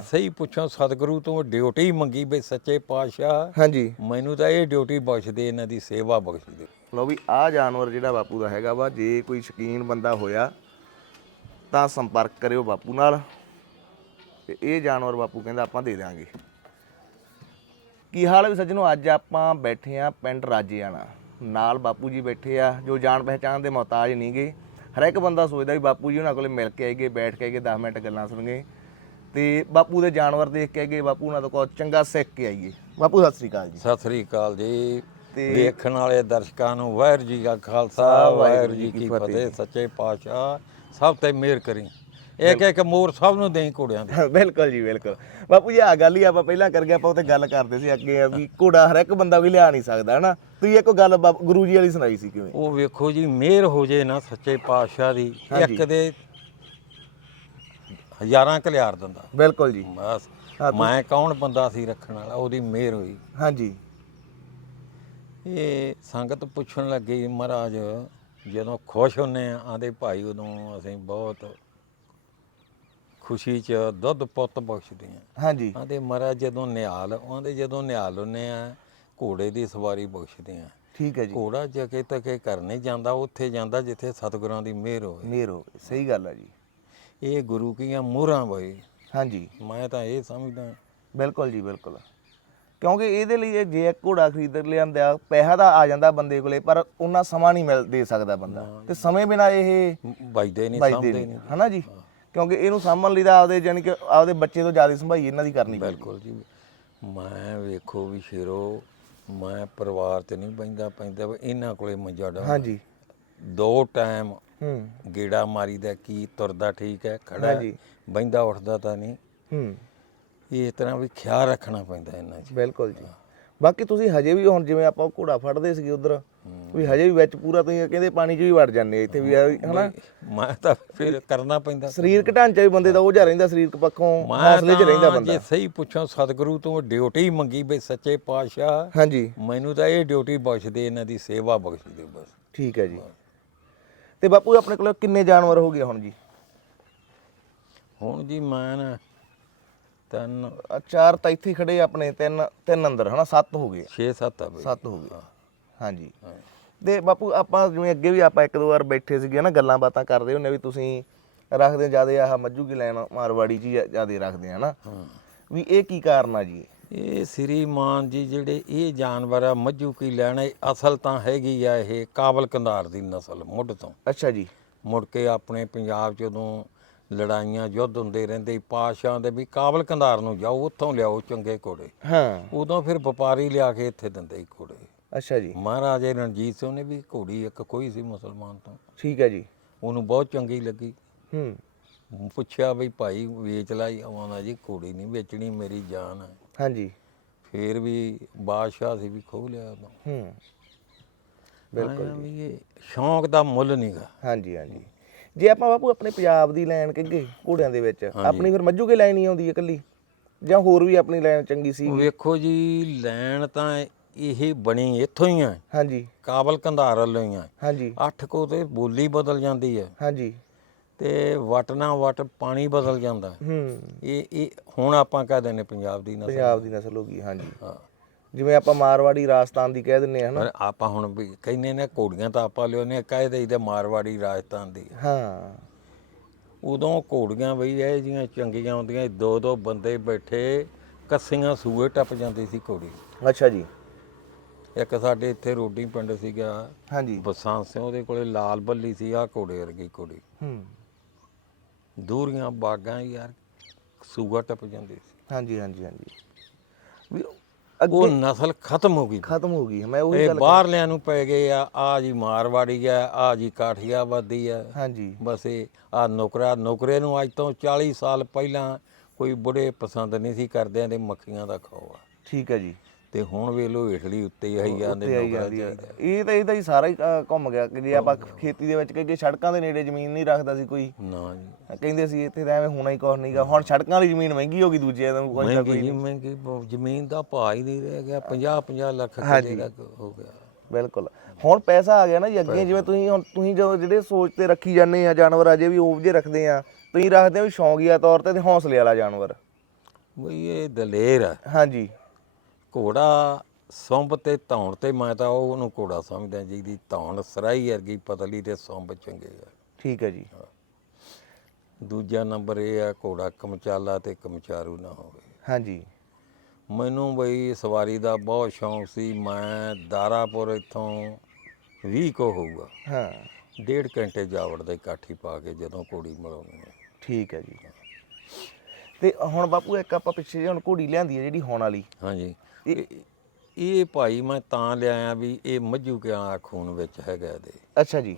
ਸਹੀ ਪੁੱਛੋ ਸਤਿਗੁਰੂ ਤੋਂ ਡਿਊਟੀ ਮੰਗੀ ਬਈ ਸੱਚੇ ਪਾਤਸ਼ਾਹ। ਹਾਂਜੀ। ਮੈਨੂੰ ਤਾਂ ਇਹ ਡਿਊਟੀ ਬਖਸ਼ ਦੇ ਇਹਨਾਂ ਦੀ ਸੇਵਾ ਬਖਸ਼ ਦੇ ਲਓ ਵੀ ਆਹ ਜਾਨਵਰ ਜਿਹੜਾ ਬਾਪੂ ਦਾ ਹੈਗਾ ਵਾ ਜੇ ਕੋਈ ਸ਼ਕੀਨ ਬੰਦਾ ਹੋਇਆ ਤਾਂ ਸੰਪਰਕ ਕਰਿਓ ਬਾਪੂ ਨਾਲ। ਤੇ ਇਹ ਜਾਨਵਰ ਬਾਪੂ ਕਹਿੰਦਾ ਆਪਾਂ ਦੇ ਦਿਆਂਗੇ। ਕੀ ਹਾਲ ਹੈ ਵੀ ਸੱਜਣੋ? ਅੱਜ ਆਪਾਂ ਬੈਠੇ ਆ ਪਿੰਡ ਰਾਜੇਆਣਾ। ਨਾਲ ਬਾਪੂ ਜੀ ਬੈਠੇ ਆ ਜੋ ਜਾਣ ਪਹਿਚਾਣ ਦੇ ਮੁਹਤਾਜ ਨਹੀਂਗੇ ਹਰ ਇੱਕ ਬੰਦਾ ਸੋਚਦਾ ਵੀ ਬਾਪੂ ਜੀ ਉਹਨਾਂ ਕੋਲੇ ਮਿਲ ਕੇ ਆਏਗੇ ਬੈਠ ਕੇ ਆਏਗੇ 10 ਮਿੰਟ ਗੱਲਾਂ ਸੁਣਗੇ ਤੇ ਬਾਪੂ ਦੇ ਜਾਨਵਰ ਦੇਖ ਕੇ ਆਏਗੇ ਬਾਪੂ ਤੋਂ ਕੁਝ ਚੰਗਾ ਸਿੱਖ ਕੇ ਆਈਏ। ਬਾਪੂ ਸਤਿ ਸ੍ਰੀ ਅਕਾਲ ਜੀ। ਸਤਿ ਸ੍ਰੀ ਅਕਾਲ ਜੀ। ਤੇ- ਦੇਖਣ ਵਾਲੇ ਦਰਸ਼ਕਾਂ ਨੂੰ ਵਾਹਿਗੁਰੂ ਜੀ ਕਾ ਖਾਲਸਾ ਵਾਹਿਗੁਰੂ ਜੀ ਕੀ ਫਤਿਹ। ਸੱਚੇ ਪਾਤਸ਼ਾਹ ਸਭ ਤੇ ਮਿਹਰ ਕਰੀ। ਇੱਕ ਇੱਕ ਮੋਰ ਸਭ ਨੂੰ ਦੇਈ ਘੋੜਿਆਂ ਦੇ ਬਿਲਕੁਲ ਜੀ ਬਿਲਕੁਲ। ਬਾਪੂ ਜੀ ਆ ਗੱਲ ਹੀ ਆਪਾਂ ਪਹਿਲਾਂ ਕਰ ਗਏ ਆਪਾਂ ਉੱਤੇ ਗੱਲ ਕਰਦੇ ਸੀ ਅੱਗੇ ਵੀ ਘੋੜਾ ਹਰ ਇੱਕ ਬੰਦਾ ਵੀ ਲਿਆ ਨਹੀਂ ਸਕਦਾ ਹਨਾ? ਤੁਸੀਂ ਇੱਕ ਗੱਲ ਗੁਰੂ ਜੀ ਵਾਲੀ ਸੁਣਾਈ ਸੀ ਕਿਵੇਂ? ਉਹ ਵੇਖੋ ਜੀ ਮਿਹਰ ਹੋ ਜੇ ਨਾ ਸੱਚੇ ਪਾਤਸ਼ਾਹ ਦੀ ਇੱਕ ਦੇ ਹਜ਼ਾਰਾਂ ਕਲਿਆਰ ਦਿੰਦਾ। ਬਿਲਕੁਲ ਜੀ। ਬਸ ਮੈਂ ਕੌਣ ਬੰਦਾ ਸੀ ਰੱਖਣ ਵਾਲਾ? ਉਹਦੀ ਮਿਹਰ ਹੋਈ। ਹਾਂਜੀ। ਇਹ ਸੰਗਤ ਪੁੱਛਣ ਲੱਗੀ ਮਹਾਰਾਜ ਜਦੋਂ ਖੁਸ਼ ਹੁੰਨੇ ਆ ਆਂਦੇ ਭਾਈ ਉਦੋਂ ਅਸੀਂ ਬਹੁਤ ਖੁਸ਼ੀ ਚ ਦੁੱਧ ਪੁੱਤ ਬਖਸ਼ਦੇ ਆ। ਹਾਂਜੀ। ਆਂਦੇ ਮਹਾਰਾਜ ਜਦੋਂ ਨਿਹਾਲ ਆਂਦੇ ਜਦੋਂ ਨਿਹਾਲ ਹੁੰਨੇ ਆ ਘੋੜੇ ਦੀ ਸਵਾਰੀ ਬਖਸ਼ਦੇ ਆ। ਠੀਕ ਹੈ ਜੀ। ਘੋੜਾ ਜਗੇ ਤੱਕੇ ਘਰ ਨਹੀਂ ਜਾਂਦਾ ਉੱਥੇ ਜਾਂਦਾ ਜਿੱਥੇ ਸਤਿਗੁਰਾਂ ਦੀ ਮਿਹਰ ਹੋਵੇ। ਮੇਰ ਹੋ। ਸਹੀ ਗੱਲ ਹੈ ਜੀ। ਇਹ ਗੁਰੂ ਕੀਆਂ ਮੋਹਰਾਂ ਬਈ। ਹਾਂਜੀ। ਮੈਂ ਤਾਂ ਇਹ ਸਮਝਦਾ ਬਿਲਕੁਲ ਜੀ ਬਿਲਕੁਲ। ਕਿਉਂਕਿ ਇਹਦੇ ਲਈ ਇਹ ਜੇ ਘੋੜਾ ਖਰੀਦ ਲਿਆਂਦਾ ਪੈਸਾ ਤਾਂ ਆ ਜਾਂਦਾ ਬੰਦੇ ਕੋਲੇ ਪਰ ਉਹਨਾਂ ਸਮਾਂ ਨਹੀਂ ਮਿਲ ਦੇ ਸਕਦਾ ਬੰਦਾ। ਤੇ ਸਮੇਂ ਬਿਨਾ ਇਹ ਵੱਜਦੇ ਨਹੀਂ ਸਮਝਦੇ ਨਹੀਂ। ਹਨਾ ਜੀ? ਕਿਉਂਕਿ ਇਹਨੂੰ ਸਾਂਭਣ ਲਈ ਤਾਂ ਆਪਦੇ ਜਾਨੀ ਕਿ ਆਪਦੇ ਬੱਚੇ ਤੋਂ ਜ਼ਿਆਦਾ ਸੰਭਾਈ ਇਹਨਾਂ ਦੀ ਕਰਨੀ ਪੈਂਦੀ। ਬਿਲਕੁਲ ਜੀ। ਮੈਂ ਵੇਖੋ ਵੀ ਸ਼ੇਰੋ ਮੈਂ ਪਰਿਵਾਰ ਤੇ ਨਹੀਂ ਪੈਂਦਾ ਵੀ ਇਹਨਾਂ ਕੋਲੇ ਮੰਜਾ ਡਾ ਹਾਂਜੀ। ਦੋ ਟਾਈਮ ਹੂੰ। ਗੇੜਾ ਮਾਰੀਦਾ ਕੀ ਤੁਰਦਾ ਠੀਕ ਹੈ ਖੜਾ ਹਾਂਜੀ। ਬੈਂਦਾ ਉੱਠਦਾ ਤਾਂ ਨਹੀਂ। ਹੂੰ। ਇਸ ਤਰ੍ਹਾਂ ਵੀ ਖਿਆਲ ਰੱਖਣਾ ਪੈਂਦਾ ਇਹਨਾਂ 'ਚ। ਬਿਲਕੁਲ ਜੀ। ਬਾਕੀ ਤੁਸੀਂ ਹਜੇ ਵੀ ਹੁਣ ਜਿਵੇਂ ਆਪਾਂ ਘੋੜਾ ਫੜਦੇ ਸੀਗੇ ਉਧਰ ਵੀ ਹਜੇ ਵੀ ਵਿੱਚ ਪੂਰਾ ਤੁਸੀਂ ਕਹਿੰਦੇ ਪਾਣੀ 'ਚ ਵੀ ਵੜ ਜਾਂਦੇ ਆ ਇੱਥੇ ਵੀ ਆ ਵੀ, ਹਨਾ? ਮੈਂ ਤਾਂ ਫਿਰ ਕਰਨਾ ਪੈਂਦਾ। ਸਰੀਰਕ ਢਾਂਚਾ ਵੀ ਬੰਦੇ ਦਾ ਉਹ ਜਿਹਾ ਰਹਿੰਦਾ ਸਰੀਰਕ ਪੱਖੋਂ ਮੈਂ ਹੌਸਲੇ 'ਚ ਰਹਿੰਦਾ ਤਾਂ ਬੰਦਾ। ਜੇ ਸਹੀ ਪੁੱਛੋ ਸਤਿਗੁਰੂ ਤੋਂ ਡਿਊਟੀ ਮੰਗੀ ਬਈ ਸੱਚੇ ਪਾਤਸ਼ਾਹ। ਹਾਂਜੀ। ਮੈਨੂੰ ਤਾਂ ਇਹ ਡਿਊਟੀ ਬਖਸ਼ ਦੇ ਇਹਨਾਂ ਦੀ ਸੇਵਾ ਬਖਸ਼ ਦੇ ਬਸ। ਠੀਕ ਹੈ ਜੀ। ਤੇ ਬਾਪੂ ਆਪਣੇ ਕੋਲ ਕਿੰਨੇ ਜਾਨਵਰ ਹੋ ਗਏ ਹੁਣ ਜੀ? ਹੁਣ ਜੀ ਮੈਂ ਨਾ ਤਿੰਨ ਆ ਚਾਰ ਤਾਂ ਇੱਥੇ ਹੀ ਖੜੇ ਆ ਆਪਣੇ ਤਿੰਨ ਤਿੰਨ ਅੰਦਰ ਹਨਾ? ਸੱਤ ਹੋ ਗਏ। 6 7 ਆ ਬਈ। ਸੱਤ ਹੋ ਗਏ। ਹਾਂਜੀ। ਤੇ ਬਾਪੂ ਆਪਾਂ ਜਿਵੇਂ ਅੱਗੇ ਵੀ ਆਪਾਂ ਇੱਕ ਦੋ ਵਾਰ ਬੈਠੇ ਸੀਗੇ ਨਾ ਗੱਲਾਂ ਬਾਤਾਂ ਕਰਦੇ ਹੁੰਨੇ ਵੀ ਤੁਸੀਂ ਰੱਖਦੇ ਜਿਆਦੇ ਆਹ ਮੱਝੂ ਕੀ ਲੈਣ ਮਾਰਵਾੜੀ ਚ ਜਿਆਦੇ ਰੱਖਦੇ ਆ ਨਾ ਹਾਂ। ਵੀ ਇਹ ਕੀ ਕਾਰਨ ਆ ਜੀ? ਇਹ ਸ੍ਰੀ ਮਾਨ ਜੀ ਜਿਹੜੇ ਇਹ ਜਾਨਵਰ ਆ ਮੱਝੂ ਕੀ ਲੈਣਾ ਅਸਲ ਤਾਂ ਹੈਗੀ ਆ ਇਹ ਕਾਬਲ ਕੰਧਾਰ ਦੀ ਨਸਲ ਮੁੱਢ ਤੋਂ। ਅੱਛਾ ਜੀ। ਮੁੜ ਕੇ ਆਪਣੇ ਪੰਜਾਬ 'ਚ ਉਦੋਂ ਲੜਾਈਆਂ ਯੁੱਧ ਹੁੰਦੇ ਰਹਿੰਦੇ ਪਾਸ਼ਾਂ ਦੇ ਵੀ ਕਾਬਲ ਕੰਧਾਰ ਨੂੰ ਜਾਓ ਉੱਥੋਂ ਲਿਆਓ ਚੰਗੇ ਘੋੜੇ। ਹਾਂ। ਉਦੋਂ ਫਿਰ ਵਪਾਰੀ ਲਿਆ ਕੇ ਇੱਥੇ ਦਿੰਦੇ ਘੋੜੇ। ਅੱਛਾ ਜੀ। ਮਹਾਰਾਜੇ ਰਣਜੀਤ ਸਿੰਘ ਨੇ ਵੀ ਘੋੜੀ ਇੱਕ ਕੋਈ ਸੀ ਮੁਸਲਮਾਨ ਤੋਂ। ਠੀਕ ਹੈ ਜੀ। ਉਹਨੂੰ ਬਹੁਤ ਚੰਗੀ ਲੱਗੀ। ਹੂੰ। ਪੁੱਛਿਆ ਵੀ ਭਾਈ ਵੇਚ ਲਈ ਆਉਂਦਾ ਜੀ ਘੋੜੀ ਨਹੀਂ ਵੇਚਣੀ ਮੇਰੀ ਜਾਨ ਹੈ। ਹਾਂਜੀ। ਫੇਰ ਵੀ ਬਾਦਸ਼ਾਹ ਸੀ ਵੀ ਖੋਹ ਲਿਆ ਹੂੰ। ਬਿਲਕੁਲ ਵੀ ਇਹ ਸ਼ੌਂਕ ਦਾ ਮੁੱਲ ਨਹੀਂਗਾ ਹਾਂਜੀ ਹਾਂਜੀ। ਜੇ ਆਪਾਂ ਬਾਪੂ ਆਪਣੇ ਪੰਜਾਬ ਦੀ ਲਾਈਨ ਕਹੀਏ ਘੋੜਿਆਂ ਦੇ ਵਿੱਚ ਆਪਣੀ ਫਿਰ ਮੱਝੂ ਕੇ ਲਾਈਨ ਹੀ ਆਉਂਦੀ ਹੈ ਇਕੱਲੀ? ਜਾਂ ਹੋਰ ਵੀ ਆਪਣੀ ਲਾਈਨ ਚੰਗੀ ਸੀ? ਵੇਖੋ ਜੀ ਲੈਣ ਤਾਂ ਇਹ ਬਣੀ ਇੱਥੋਂ ਹੀ ਆ। ਹਾਂਜੀ। ਕਾਬਲ ਕੰਧਾਰ ਵੱਲੋਂ ਹੀ ਆ। ਹਾਂਜੀ। ਅੱਠ ਕੋ ਤੇ ਬੋਲੀ ਬਦਲ ਜਾਂਦੀ ਹੈ ਹਾਂਜੀ। ਤੇ ਵਟ ਨਾ ਵਟ ਪਾਣੀ ਬਦਲ ਜਾਂਦਾ। ਹੂੰ। ਇਹ ਇਹ ਹੁਣ ਆਪਾਂ ਕਹਿ ਦਿੰਦੇ ਪੰਜਾਬ ਦੀ ਨਸਲ। ਪੰਜਾਬ ਦੀ ਨਸਲ ਹੋ ਗਈ ਹਾਂਜੀ। ਹਾਂ। ਜਿਵੇਂ ਆਪਾਂ ਮਾਰਵਾੜੀ ਰਾਜਸਥਾਨ ਦੀ ਕਹਿ ਦਿੰਨੇ ਹਨਾ ਆਪਾਂ ਹੁਣ ਵੀ ਕਹਿੰਦੇ ਨੇ ਘੋੜੀਆਂ ਤਾਂ ਆਪਾਂ ਲਿਓਨੇ ਕਹਿ ਦੇਈਦੇ ਮਾਰਵਾੜੀ ਰਾਜਸਥਾਨ ਦੀ। ਹਾਂ। ਉਦੋਂ ਘੋੜੀਆਂ ਬਈ ਇਹ ਜੀਆਂ ਚੰਗੀਆਂ ਹੁੰਦੀਆਂ ਦੋ ਦੋ ਬੰਦੇ ਬੈਠੇ ਕੱਸੀਆਂ ਸੂਏ ਟੱਪ ਜਾਂਦੀ ਸੀ ਘੋੜੀ। ਅੱਛਾ ਜੀ। ਇੱਕ ਸਾਡੇ ਇੱਥੇ ਰੋਡੀ ਪਿੰਡ ਸੀਗਾ ਹਾਂਜੀ। ਬਸਾਂ ਸਿੰਘ ਉਹਦੇ ਕੋਲੇ ਲਾਲ ਬੱਲੀ ਸੀ ਆ ਘੋੜੇ ਵਰਗੀ ਘੋੜੀ। ਹੂੰ। ਦੂਰੀਆਂ ਬਾਗਾਂ ਯਾਰ ਸੂਆ ਟੱਪ ਜਾਂਦੀ ਸੀ। ਹਾਂਜੀ ਹਾਂਜੀ ਹਾਂਜੀ। ਵੀ ਉਹ ਅੱਗੇ ਨਸਲ ਖਤਮ ਹੋ ਗਈ। ਖਤਮ ਹੋ ਗਈ ਮੈਂ ਉਹੀ ਇਹ ਗੱਲ ਬਾਹਰਲਿਆਂ ਨੂੰ ਪੈ ਗਏ ਆ ਆ ਜੀ ਮਾਰਵਾੜੀ ਆ ਆ ਜੀ ਕਾਠੀਆਵਾਦੀ ਆ। ਹਾਂਜੀ। ਬਸ ਇਹ ਆ ਨੌਕਰਾ ਨੌਕਰੇ ਨੂੰ ਅੱਜ ਤੋਂ 40 ਸਾਲ ਪਹਿਲਾਂ ਕੋਈ ਬੁੜੇ ਪਸੰਦ ਨਹੀਂ ਸੀ ਕਰਦੇ ਦੇ ਮੱਖੀਆਂ ਦਾ ਖਾਓ ਆ। ਠੀਕ ਹੈ ਜੀ। ਤੇ ਹੁਣ ਵੇਖ ਲੋ ਹੇਠਲੀ ਉੱਤੇ ਹੀ ਆਈ ਜਾਂਦੇ ਤੇ ਆਈ ਨੌਕਰਾ ਜਾਂਦੀ ਆ। ਚਾਹੀਦਾ ਇਹ ਤਾਂ ਇਹਦਾ ਹੀ ਸਾਰਾ ਹੀ ਅ, ਘੁੰਮ ਗਿਆ ਕਿ ਜੇ ਆਪਾਂ ਖੇਤੀ ਦੇ ਵਿੱਚ ਕਹੀਏ ਸੜਕਾਂ ਦੇ ਨੇੜੇ ਜ਼ਮੀਨ ਨਹੀਂ ਰੱਖਦਾ ਸੀ ਕੋਈ। ਨਾ ਜੀ। ਕਹਿੰਦੇ ਸੀ ਇੱਥੇ ਤਾਂ ਐਵੇਂ ਹੋਣਾ ਹੀ ਕੁਛ ਨਹੀਂਗਾ ਹੁਣ ਸੜਕਾਂ ਵਾਲੀ ਜ਼ਮੀਨ ਮਹਿੰਗੀ ਹੋ ਗਈ ਦੂਜੇ ਨੂੰ ਕੋਈ ਨਾ ਮਹਿੰਗੀ ਕੋਈ। ਮਹਿੰਗੀ ਬਹੁਤ, ਜ਼ਮੀਨ ਦਾ ਭਾਅ ਹੀ ਨਹੀਂ ਰਹਿ ਗਿਆ। 50 50 ਲੱਖ ਕਿੱਲੇ ਦਾ ਹੋ ਗਿਆ। ਬਿਲਕੁਲ। ਹੁਣ ਪੈਸਾ ਆ ਗਿਆ ਨਾ ਜੀ ਅੱਗੇ ਜਿਵੇਂ ਤੁਸੀਂ ਹੁਣ ਤੁਸੀਂ ਜਦੋਂ ਜਿਹੜੇ ਸੋਚ ਤੇ ਰੱਖੀ ਜਾਂਦੇ ਆ ਜਾਨਵਰ ਅਜੇ ਵੀ ਉਹ ਜੇ ਰੱਖਦੇ ਆ ਤੁਸੀਂ ਰੱਖਦੇ ਹੋ ਸ਼ੌਂਕੀਆ ਤੌਰ ਤੇ ਤੇ ਹੌਸਲੇ ਵਾਲਾ ਜਾਨਵਰ। ਬਈ ਇਹ ਦਲੇਰ ਹਾਂਜੀ। ਘੋੜਾ ਸੁੰਬ ਤੇ ਧੌਣ ਤੇ ਮੈਂ ਤਾਂ ਉਹ ਉਹਨੂੰ ਘੋੜਾ ਸਮਝਦਾ ਜਿਹਦੀ ਧੌਣ ਸਰਾਈ ਵਰਗੀ ਪਤਲੀ ਤੇ ਸੁੰਬ ਚੰਗੇ ਆ। ਠੀਕ ਹੈ ਜੀ। ਦੂਜਾ ਨੰਬਰ ਇਹ ਆ ਘੋੜਾ ਕਮਚਾਲਾ ਤੇ ਕਮਚਾਰੂ ਨਾ ਹੋਵੇ। ਹਾਂਜੀ। ਮੈਨੂੰ ਬਈ ਸਵਾਰੀ ਦਾ ਬਹੁਤ ਸ਼ੌਂਕ ਸੀ ਮੈਂ ਦਾਰਾਪੁਰ ਇੱਥੋਂ 20 ਕੋ ਹੋਊਗਾ। ਹਾਂ। ਡੇਢ ਘੰਟੇ ਜਾਵੜ ਦੇ ਕਾਠੀ ਪਾ ਕੇ ਜਦੋਂ ਘੋੜੀ ਮਲਾਉਣੀ ਹੈ। ਠੀਕ ਹੈ ਜੀ। ਤੇ ਹੁਣ ਬਾਪੂ ਇੱਕ ਆਪਾਂ ਪਿੱਛੇ ਜਿਹੇ ਹੁਣ ਘੋੜੀ ਲਿਆਂਦੀ ਹੈ ਜਿਹੜੀ ਹੁਣ ਵਾਲੀ। ਹਾਂਜੀ। ਇਹ ਇਹ ਭਾਈ ਮੈਂ ਤਾਂ ਲਿਆਇਆ ਵੀ ਇਹ ਮੱਝੂ ਕਿਆ ਖੂਨ ਵਿੱਚ ਹੈਗਾ ਇਹਦੇ। ਅੱਛਾ ਜੀ।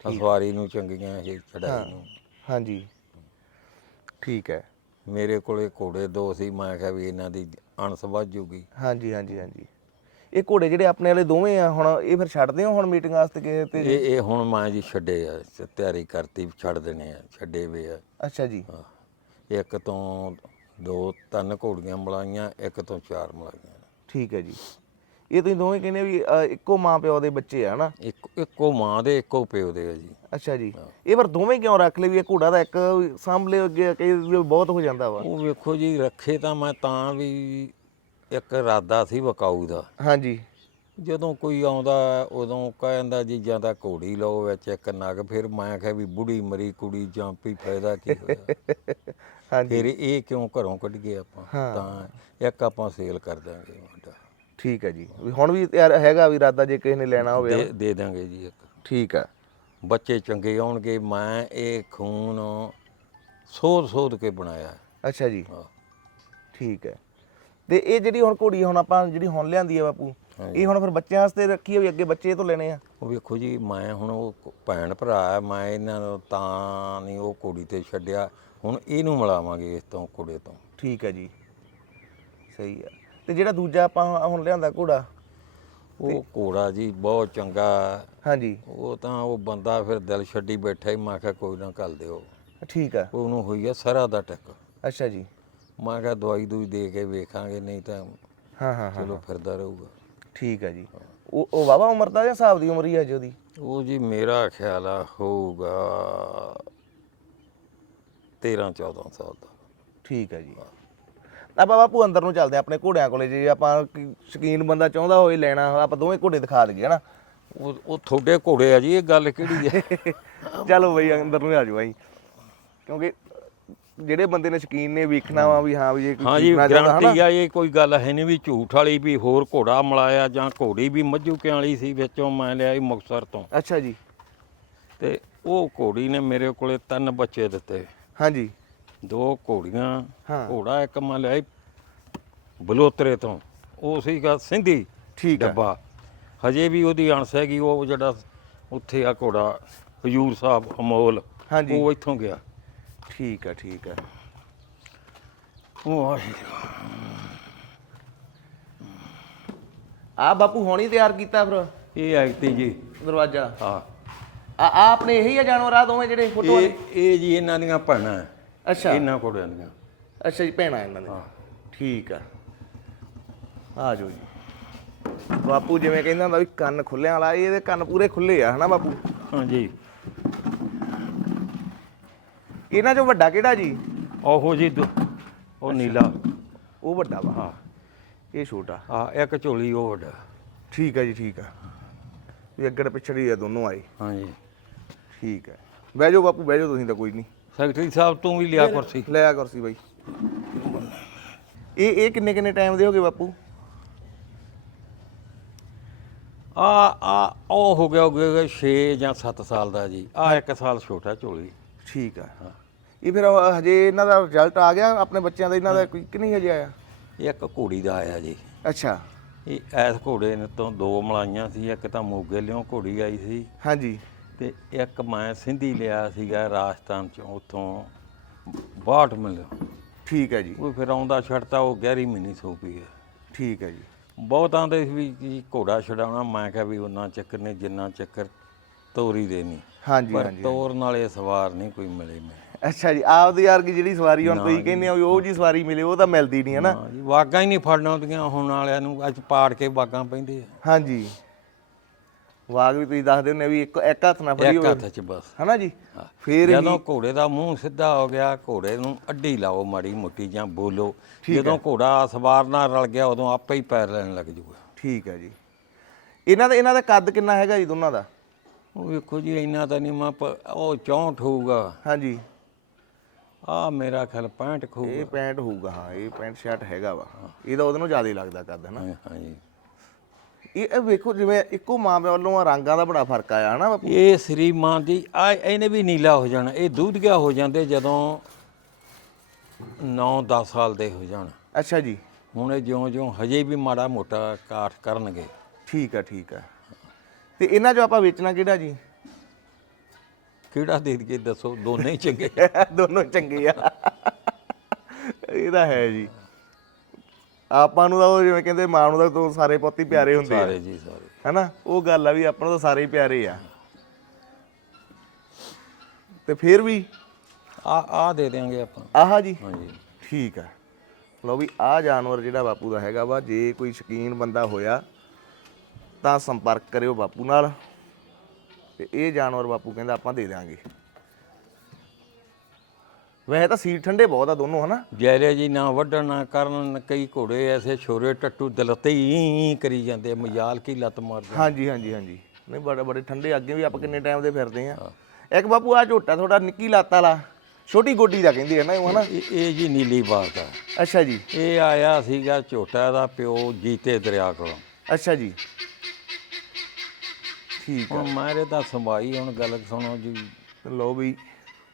ਤਾਂ ਸਵਾਰੀ ਨੂੰ ਚੰਗੀਆਂ ਇਹ ਚੜਾਈ ਨੂੰ। ਹਾਂਜੀ। ਠੀਕ ਹੈ। ਮੇਰੇ ਕੋਲੇ ਘੋੜੇ ਦੋ ਸੀ ਮੈਂ ਕਿਹਾ ਵੀ ਇਹਨਾਂ ਦੀ ਅਣਸ ਵੱਧ ਜੂਗੀ। ਹਾਂਜੀ ਹਾਂਜੀ ਹਾਂਜੀ। ਇਹ ਘੋੜੇ ਜਿਹੜੇ ਆਪਣੇ ਵਾਲੇ ਦੋਵੇਂ ਆ ਹੁਣ ਇਹ ਫਿਰ ਛੱਡਦੇ ਹੋ ਹੁਣ ਮੀਟਿੰਗ ਵਾਸਤੇ ਕਿਸੇ ਤੇ? ਇਹ ਇਹ ਹੁਣ ਮੈਂ ਜੀ ਛੱਡੇ ਆ ਤਿਆਰੀ ਕਰਤੀ ਛੱਡ ਦੇਣੇ ਆ ਛੱਡੇ ਵੇ ਆ। ਅੱਛਾ ਜੀ। ਇੱਕ ਤੋਂ ਦੋ ਤਿੰਨ ਘੋੜੀਆਂ ਮਲਾਈਆਂ ਇੱਕ ਤੋਂ ਚਾਰ ਮਲਾਈਆਂ। ਠੀਕ ਹੈ ਜੀ। ਇਹ ਤੁਸੀਂ ਦੋਵੇਂ ਕਹਿੰਦੇ ਵੀ ਅ, ਇੱਕੋ ਮਾਂ ਪਿਓ ਦੇ ਬੱਚੇ ਆ ਹਨਾ? ਇੱਕ ਇੱਕੋ ਮਾਂ ਦੇ ਇੱਕੋ ਪਿਓ ਦੇ ਆ ਜੀ। ਅੱਛਾ ਜੀ। ਇਹ ਪਰ ਦੋਵੇਂ ਕਿਉਂ ਰੱਖ ਲਏ ਵੀ ਇਹ ਘੋੜਾ ਦਾ ਇੱਕ ਸਾਹਮਣੇ ਅੱਗੇ ਕਈ ਵੀ ਬਹੁਤ ਹੋ ਜਾਂਦਾ ਵਾ? ਉਹ ਵੇਖੋ ਜੀ ਰੱਖੇ ਤਾਂ ਮੈਂ ਤਾਂ ਵੀ ਇੱਕ ਇਰਾਦਾ ਸੀ ਵਕਾਊ ਦਾ। ਹਾਂਜੀ। ਜਦੋਂ ਕੋਈ ਆਉਂਦਾ ਉਦੋਂ ਕਹਿੰਦਾ ਜੀ ਜਾਂ ਤਾਂ ਘੋੜੀ ਲਓ ਵਿੱਚ ਇੱਕ ਨਗ। ਫਿਰ ਮੈਂ ਕਿਹਾ ਵੀ ਬੁੜੀ ਮਰੀ ਕੁੜੀ ਜਾਂ ਵੀ ਫਾਇਦਾ ਕੀ ਹੋਇਆ? ਹਾਂਜੀ। ਫਿਰ ਇਹ ਕਿਉਂ ਘਰੋਂ ਕੱਢ ਗਏ ਆਪਾਂ? ਹਾਂ। ਤਾਂ ਇੱਕ ਆਪਾਂ ਸੇਲ ਕਰ ਦਾਂਗੇ ਠੀਕ ਹੈ ਜੀ। ਵੀ ਹੁਣ ਵੀ ਤਿਆਰ ਹੈਗਾ ਵੀ ਇਰਾਦਾ ਜੇ ਕਿਸੇ ਨੇ ਲੈਣਾ ਹੋਵੇ ਦੇ ਦੇ ਦਾਂਗੇ ਜੀ ਇੱਕ। ਠੀਕ ਹੈ ਬੱਚੇ ਚੰਗੇ ਆਉਣਗੇ ਮੈਂ ਇਹ ਖੂਨ ਸੋਧ ਸੋਧ ਕੇ ਬਣਾਇਆ। ਹੈ। ਅੱਛਾ ਜੀ। ਠੀਕ ਹੈ। ਤੇ ਇਹ ਜਿਹੜੀ ਹੁਣ ਘੋੜੀ ਹੁਣ ਆਪਾਂ ਜਿਹੜੀ ਹੁਣ ਲਿਆਂਦੀ ਹੈ ਬਾਪੂ ਇਹ ਹੁਣ ਫਿਰ ਬੱਚਿਆਂ ਵਾਸਤੇ ਰੱਖੀ ਹੈ ਵੀ ਅੱਗੇ ਬੱਚੇ ਤੋਂ ਲੈਣੇ ਆ। ਉਹ ਵੇਖੋ ਜੀ ਮੈਂ ਹੁਣ ਉਹ ਭੈਣ ਭਰਾ ਹੈ ਮੈਂ ਇਹਨਾਂ ਨੂੰ ਤਾਂ ਨਹੀਂ ਉਹ ਕੁੜੀ ਤੇ ਛੱਡਿਆ। ਹੁਣ ਇਹਨੂੰ ਮਿਲਾਵਾਂਗੇ ਇਸ ਤੋਂ ਕੁੜੇ ਤੋਂ। ਠੀਕ ਹੈ ਜੀ। ਸਹੀ ਹੈ ਤੇ ਜਿਹੜਾ ਦੂਜਾ ਆਪਾਂ ਹੁਣ ਲਿਆਂਦਾ ਘੋੜਾ ਉਹ ਘੋੜਾ ਜੀ ਬਹੁਤ ਚੰਗਾ। ਹਾਂਜੀ। ਉਹ ਤਾਂ ਉਹ ਬੰਦਾ ਫਿਰ ਦਿਲ ਛੱਡੀ ਬੈਠਾ ਹੀ ਮੈਂ ਕਿਹਾ ਕੋਈ ਨਾ ਕੱਲ ਦਿਓ। ਠੀਕ ਆ। ਉਹਨੂੰ ਹੋਈ ਆ ਸਰਾ ਦਾ ਟੱਕ। ਅੱਛਾ ਜੀ। ਮੈਂ ਕਿਹਾ ਦਵਾਈ ਦੂਈ ਦੇ ਕੇ ਵੇਖਾਂਗੇ ਨਹੀਂ ਤਾਂ ਹਾਂ ਹਾਂ ਹਾਂ ਚਲੋ ਫਿਰਦਾ ਰਹੂਗਾ। ਠੀਕ ਹੈ ਜੀ। ਉਹ ਉਹ ਵਾਵਾ ਉਮਰ ਦਾ ਜਾਂ ਹਿਸਾਬ ਦੀ ਉਮਰ ਹੀ ਹੈ ਜੀ ਉਹਦੀ? ਉਹ ਜੀ ਮੇਰਾ ਖਿਆਲ ਆ ਹੋਊਗਾ 13 14 ਸਾਲ ਦਾ। ਠੀਕ ਹੈ ਜੀ। ਆਪਾਂ ਬਾਪੂ ਅੰਦਰ ਨੂੰ ਚੱਲਦੇ ਆਪਣੇ ਘੋੜਿਆਂ ਕੋਲੇ ਜੇ ਆਪਾਂ ਕੋਈ ਸ਼ੌਕੀਨ ਬੰਦਾ ਚਾਹੁੰਦਾ ਹੋਏ ਲੈਣਾ ਆਪਾਂ ਦੋਵੇਂ ਘੋੜੇ ਦਿਖਾ ਦਈਏ ਹਨਾ? ਉਹ ਉਹ ਤੁਹਾਡੇ ਘੋੜੇ ਆ ਜੀ ਇਹ ਗੱਲ ਕਿਹੜੀ ਹੈ ਚਲੋ ਬਈ ਅੰਦਰ ਨੂੰ ਆ ਜਾਓ ਬਾਈ। ਕਿਉਂਕਿ ਜਿਹੜੇ ਬੰਦੇ ਨੇ ਸ਼ੌਕੀਨ ਨੇ ਵੇਖਣਾ ਵਾ ਵੀ ਹਾਂ ਵੀ ਜੇ ਕੋਈ ਹਾਂ ਜੀ ਖਰੀਦਣਾ ਚਾਹੁੰਦਾ ਗਰੰਟੀ ਹਨਾ? ਆ ਇਹ ਕੋਈ ਗੱਲ ਹੈ ਨਹੀਂ ਵੀ ਝੂਠ ਵਾਲੀ ਵੀ ਹੋਰ ਘੋੜਾ ਮਲਾਇਆ ਜਾਂ ਘੋੜੀ ਵੀ ਮੱਝੂ ਕਿਆਂ ਵਾਲੀ ਸੀ ਵਿੱਚੋਂ ਮੈਂ ਲਿਆਈ ਮੁਕਤਸਰ ਤੋਂ। ਅੱਛਾ ਜੀ। ਤੇ ਉਹ ਘੋੜੀ ਨੇ ਮੇਰੇ ਕੋਲੇ ਤਿੰਨ ਬੱਚੇ ਦਿੱਤੇ। ਹਾਂਜੀ ਦੋ ਘੋੜੀਆਂ ਹਾਂ। ਘੋੜਾ ਇੱਕ ਮੈਂ ਲਿਆਈ ਬਲੋਤਰੇ ਤੋਂ। ਉਹ ਸੀਗਾ ਸਿੰਧੀ ਠੀਕ ਆ। ਡੱਬਾ। ਹਜੇ ਵੀ ਉਹਦੀ ਅਣਸ ਹੈਗੀ ਉਹ ਜਿਹੜਾ ਉੱਥੇ ਆ ਘੋੜਾ ਹਜੂਰ ਸਾਹਿਬ ਅਮੋਲ ਹਾਂਜੀ ਉਹ ਇੱਥੋਂ ਗਿਆ। ਠੀਕ ਆ ਠੀਕ ਆ ਆ ਬਾਪੂ ਹੁਣੀ ਤਿਆਰ ਕੀਤਾ ਫਿਰ। ਇਹ ਐਕਤੀ ਜੀ। ਦਰਵਾਜ਼ਾ। ਹਾਂ। ਆ ਆ ਆਪਣੇ ਇਹੀ ਆ ਜਾਨਵਰ ਆ ਦੋਵੇਂ ਜਿਹੜੇ ਫੋਟੋ ਇਹ ਇਹ ਜੀ ਇਹਨਾਂ ਦੀਆਂ ਭੈਣਾਂ ਹੈ। ਅੱਛਾ। ਇਹਨਾਂ ਘੋੜਿਆਂ ਦੀਆਂ। ਅੱਛਾ ਜੀ ਭੈਣਾਂ ਇਹਨਾਂ ਦੇ ਹਾਂ। ਠੀਕ ਆ। ਆ ਜਾਓ ਜੀ। ਬਾਪੂ ਜਿਵੇਂ ਕਹਿੰਦਾ ਹੁੰਦਾ ਵੀ ਕੰਨ ਖੁੱਲਿਆਂ ਵਾਲਾ ਇਹਦੇ ਕੰਨ ਪੂਰੇ ਖੁੱਲੇ ਆ ਹਨਾ ਬਾਪੂ? ਹਾਂਜੀ ਇਹਨਾਂ ਚੋਂ ਵੱਡਾ ਕਿਹੜਾ ਜੀ? ਉਹੋ ਜੀ ਦੋ- ਉਹ ਨੀਲਾ। ਉਹ ਵੱਡਾ ਵਾ। ਹਾਂ। ਇਹ ਛੋਟਾ। ਆ ਇੱਕ ਝੋਲੀ ਉਹ ਵੱਡਾ। ਠੀਕ ਆ ਜੀ ਠੀਕ ਆ ਵੀ ਅੱਗੜ ਪਿਛੜੀ ਆ ਦੋਨੋਂ ਆਏ। ਹਾਂਜੀ। ਠੀਕ ਹੈ। ਬਹਿ ਜਾਓ ਬਾਪੂ ਬਹਿ ਜਾਓ ਤੁਸੀਂ ਤਾਂ ਕੋਈ ਨਹੀਂ। ਸੈਕਟਰੀ ਸਾਹਿਬ ਤੂੰ ਵੀ ਲਿਆ ਕੁਰਸੀ। ਲੈ ਆ ਕੁਰਸੀ ਬਾਈ। ਇਹ ਇਹ ਕਿੰਨੇ ਕਿੰਨੇ ਟਾਈਮ ਦੇ ਹੋਗੇ ਬਾਪੂ? ਆ ਆ ਉਹ ਹੋ ਗਿਆ ਹੋ ਗਿਆ 6 ਜਾਂ 7 ਸਾਲ ਦਾ ਜੀ। ਆ ਇੱਕ ਸਾਲ ਛੋਟਾ ਝੋਲੀ। ਠੀਕ ਆ ਇਹ ਫਿਰ ਉਹ ਹਜੇ ਇਹਨਾਂ ਦਾ ਰਿਜ਼ਲਟ ਆ ਗਿਆ ਆਪਣੇ ਬੱਚਿਆਂ ਦਾ ਇਹਨਾਂ ਦਾ ਕੋਈ ਕਿ ਨਹੀਂ ਹਜੇ ਆਇਆ? ਇੱਕ ਘੋੜੀ ਦਾ ਆਇਆ ਜੀ। ਅੱਛਾ। ਇਹ ਐਸ ਘੋੜੇ ਨੇ ਤੋਂ ਦੋ ਮਲਾਈਆਂ ਸੀ ਇੱਕ ਤਾਂ ਮੋਗੇ ਲਿਓ ਘੋੜੀ ਆਈ ਸੀ। ਹਾਂਜੀ। ਤੇ ਇੱਕ ਮੈਂ ਸਿੰਧੀ ਲਿਆ ਸੀਗਾ ਰਾਜਸਥਾਨ ਚੋਂ ਉੱਥੋਂ 62 ਮਿਲਿਆ। ਠੀਕ ਹੈ ਜੀ। ਉਹ ਫਿਰ ਆਉਂਦਾ ਛੱਡਤਾ ਉਹ 11 ਮਹੀਨੇ ਸੋ ਪਈ ਹੈ। ਠੀਕ ਹੈ ਜੀ। ਬਹੁਤਾਂ ਦੇ ਵੀ ਜੀ ਘੋੜਾ ਛਡਾਉਣਾ ਮੈਂ ਕਿਹਾ ਵੀ ਉਹਨਾਂ ਚੱਕਰ ਨੇ ਜਿੰਨਾ ਚੱਕਰ ਤੋਰੀ ਦੇਣੀ ਹਾਂਜੀ ਪਰ ਹਾਂਜੀ ਤੋਰਨ ਵਾਲੇ ਸਵਾਰ ਨਹੀਂ ਕੋਈ ਮਿਲੇ ਮੈਨੂੰ ਅੱਛਾ ਜੀ ਆਪਦੀ ਯਾਰ ਕੀ ਜਿਹੜੀ ਸਵਾਰੀ ਹੁਣ ਤੁਸੀਂ ਕਹਿੰਦੇ ਹੋ ਵੀ ਉਹ ਜੀ ਸਵਾਰੀ ਮਿਲੇ ਉਹ ਤਾਂ ਮਿਲਦੀ ਨਹੀਂ ਹੈ ਨਾ ਹਾਂ ਜੀ ਵਾਗਾਂ ਹੀ ਨਹੀਂ ਫੜਨਾ ਹੁੰਦੀਆਂ ਹੁਣ ਵਾਲਿਆਂ ਨੂੰ ਅੱਜ ਪਾੜ ਕੇ ਵਾਗਾਂ ਪੈਂਦੇ ਆ। ਹਾਂਜੀ। ਵਾਗ ਵੀ ਤੁਸੀਂ ਦੱਸਦੇ ਹੁੰਦੇ ਵੀ ਇੱਕ ਇੱਕ ਹੱਥ ਨਾਲ ਫੜੀ ਇੱਕ ਹੋਵੇ ਹੱਥ 'ਚ ਬਸ। ਹਨਾ ਜੀ? ਫੇਰ ਜਦੋਂ ਘੋੜੇ ਦਾ ਮੂੰਹ ਸਿੱਧਾ ਹੋ ਗਿਆ ਘੋੜੇ ਨੂੰ ਅੱਡੀ ਲਾਓ ਮਾੜੀ ਮੋਟੀ ਜਾਂ ਬੋਲੋ ਜਦੋਂ ਘੋੜਾ ਸਵਾਰ ਨਾਲ ਰਲ ਗਿਆ ਉਦੋਂ ਆਪੇ ਹੀ ਪੈਰ ਲੈਣ ਲੱਗ ਜੂਗਾ। ਠੀਕ ਹੈ ਜੀ। ਇਹਨਾਂ ਦਾ ਇਹਨਾਂ ਦਾ ਕੱਦ ਕਿੰਨਾ ਹੈਗਾ ਜੀ ਦੋਨਾਂ ਦਾ? ਉਹ ਵੇਖੋ ਜੀ ਇੰਨਾ ਤਾਂ ਨਹੀਂ ਮੈਂ ਉਹ 64 ਹੋਊਗਾ। ਹਾਂਜੀ। ਆ ਮੇਰਾ ਖਿਆਲ 65 ਖੂ ਇਹ 65 ਹੋਊਗਾ ਹਾਂ ਇਹ 65 66 ਹੈਗਾ ਵਾ। ਇਹਦਾ ਉਹਦੇ ਨਾਲੋਂ ਜ਼ਿਆਦਾ ਹੀ ਲੱਗਦਾ ਕੱਦ ਹਨਾ ਹਾਂਜੀ ਇਹ ਇਹ ਵੇਖੋ ਜਿਵੇਂ ਇੱਕੋ ਮਾਂ ਪਿਓ ਵੱਲੋਂ ਰੰਗਾਂ ਦਾ ਬੜਾ ਫ਼ਰਕ ਆਇਆ ਹਨਾ ਬਾਪੂ? ਇਹ ਸ੍ਰੀਮਾਨ ਦੀ ਆ ਇਹਨੇ ਵੀ ਨੀਲਾ ਹੋ ਜਾਣਾ ਇਹ ਦੂਧੀਆ ਹੋ ਜਾਂਦੇ ਜਦੋਂ 9-10 ਸਾਲ ਦੇ ਹੋ ਜਾਣ। ਅੱਛਾ ਜੀ। ਹੁਣ ਇਹ ਜਿਉਂ-ਜਿਉਂ ਹਜੇ ਵੀ ਮਾੜਾ ਮੋਟਾ ਕਾਠ ਕਰਨਗੇ। ਠੀਕ ਆ ਠੀਕ ਆ। ਤੇ ਇਹਨਾਂ ਚੋਂ ਆਪਾਂ ਵੇਚਣਾ ਕਿਹੜਾ ਜੀ? ਕਿਹੜਾ ਦੇ ਦਈਏ ਦੱਸੋ? ਦੋਨੇ ਹੀ ਚੰਗੇ ਦੋਨੋਂ ਚੰਗੇ ਆ। ਇਹ ਤਾਂ ਹੈ ਜੀ। ਆਪਾਂ ਨੂੰ ਤਾਂ ਉਹ ਜਿਵੇਂ ਕਹਿੰਦੇ ਮਾਂ ਨੂੰ ਤਾਂ ਤੋਂ ਸਾਰੇ ਪੁੱਤ ਹੀ ਪਿਆਰੇ ਹੁੰਦੇ ਆ। ਸਾਰੇ ਜੀ ਸਾਰੇ। ਹਨਾ? ਉਹ ਗੱਲ ਆ ਵੀ ਆਪਾਂ ਨੂੰ ਤਾਂ ਸਾਰੇ ਹੀ ਪਿਆਰੇ ਆ। ਤੇ ਫਿਰ ਵੀ ਆ ਆ ਦੇ ਦਿਆਂਗੇ ਆਪਾਂ ਆਹ ਜੀ। ਹਾਂਜੀ। ਠੀਕ ਆ। ਲਓ ਵੀ ਆਹ ਜਾਨਵਰ ਜਿਹੜਾ ਬਾਪੂ ਦਾ ਹੈਗਾ ਵਾ ਜੇ ਕੋਈ ਸ਼ਕੀਨ ਬੰਦਾ ਹੋਇਆ ਤਾਂ ਸੰਪਰਕ ਕਰਿਓ ਬਾਪੂ ਨਾਲ। ਤੇ ਇਹ ਜਾਨਵਰ ਬਾਪੂ ਕਹਿੰਦਾ ਆਪਾਂ ਦੇ ਦਿਆਂਗੇ। ਵੈਸੇ ਤਾਂ ਸੀਟ ਠੰਡੇ ਬਹੁਤ ਆ ਦੋਨੋਂ ਹਨਾ? ਜੈਰੇ ਜੀ ਨਾ ਵੱਢਣ ਨਾ ਕਰਨ ਕਈ ਘੋੜੇ ਐਸੇ ਛੋਰੇ ਟੱਟੂ ਦਿਲ ਤੇ ਹੀ ਕਰੀ ਜਾਂਦੇ ਮਜਾਲ ਕੀ ਲੱਤ ਮਾਰ ਜਾਂਦੇ। ਹਾਂਜੀ ਹਾਂਜੀ ਹਾਂਜੀ। ਨਹੀਂ ਬੜੇ ਬੜੇ ਠੰਡੇ ਅੱਗੇ ਵੀ ਆਪਾਂ ਕਿੰਨੇ ਟਾਈਮ ਦੇ ਫਿਰਦੇ ਆ। ਇੱਕ ਬਾਪੂ ਆ ਝੋਟਾ ਥੋੜਾ ਨਿੱਕੀ ਲੱਤ ਵਾਲਾ ਛੋਟੀ ਗੋਡੀ ਦਾ ਕਹਿੰਦੇ ਆ ਨਾ ਉਹ ਹਨਾ? ਇਹ ਜੀ ਨੀਲੀ ਬਾਤ ਆ। ਅੱਛਾ ਜੀ। ਇਹ ਆਇਆ ਸੀਗਾ ਝੋਟਾ ਦਾ ਪਿਓ ਜੀਤੇ ਦਰਿਆ ਕੋਲੋਂ। ਅੱਛਾ ਜੀ। ਠੀਕ ਆ। ਹੁਣ ਮਾਰੇ ਦਾ ਸੰਭਾਈ ਹੁਣ ਗੱਲ ਸੁਣੋ ਜੀ। ਤੇ ਲਓ ਵੀ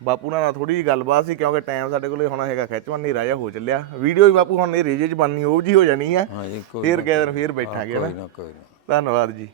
ਬਾਪੂ ਨਾਲ ਥੋੜੀ ਜਿਹੀ ਗੱਲਬਾਤ ਸੀ ਕਿਉਂਕਿ ਟਾਈਮ ਸਾਡੇ ਕੋਲੇ ਹੁਣ ਹੈਗਾ ਖਿੱਚਵਾਂ ਹਨੇਰਾ ਜਿਹਾ ਹੋ ਚੱਲਿਆ। ਵੀਡੀਓ ਵੀ ਬਾਪੂ ਹੁਣ ਹਨੇਰੇ ਜਿਹੇ ਚ ਬਣਨੀ ਉਹ ਜੀ ਹੋ ਜਾਣੀ ਆ। ਹਾਂ ਜੀ ਕੋਈ ਫੇਰ ਕਿਸੇ ਦਿਨ ਫੇਰ ਬੈਠਾਂਗੇ ਨਾ ਕੋਈ ਨਾ ਕੋਈ ਨਾ। ਧੰਨਵਾਦ ਜੀ।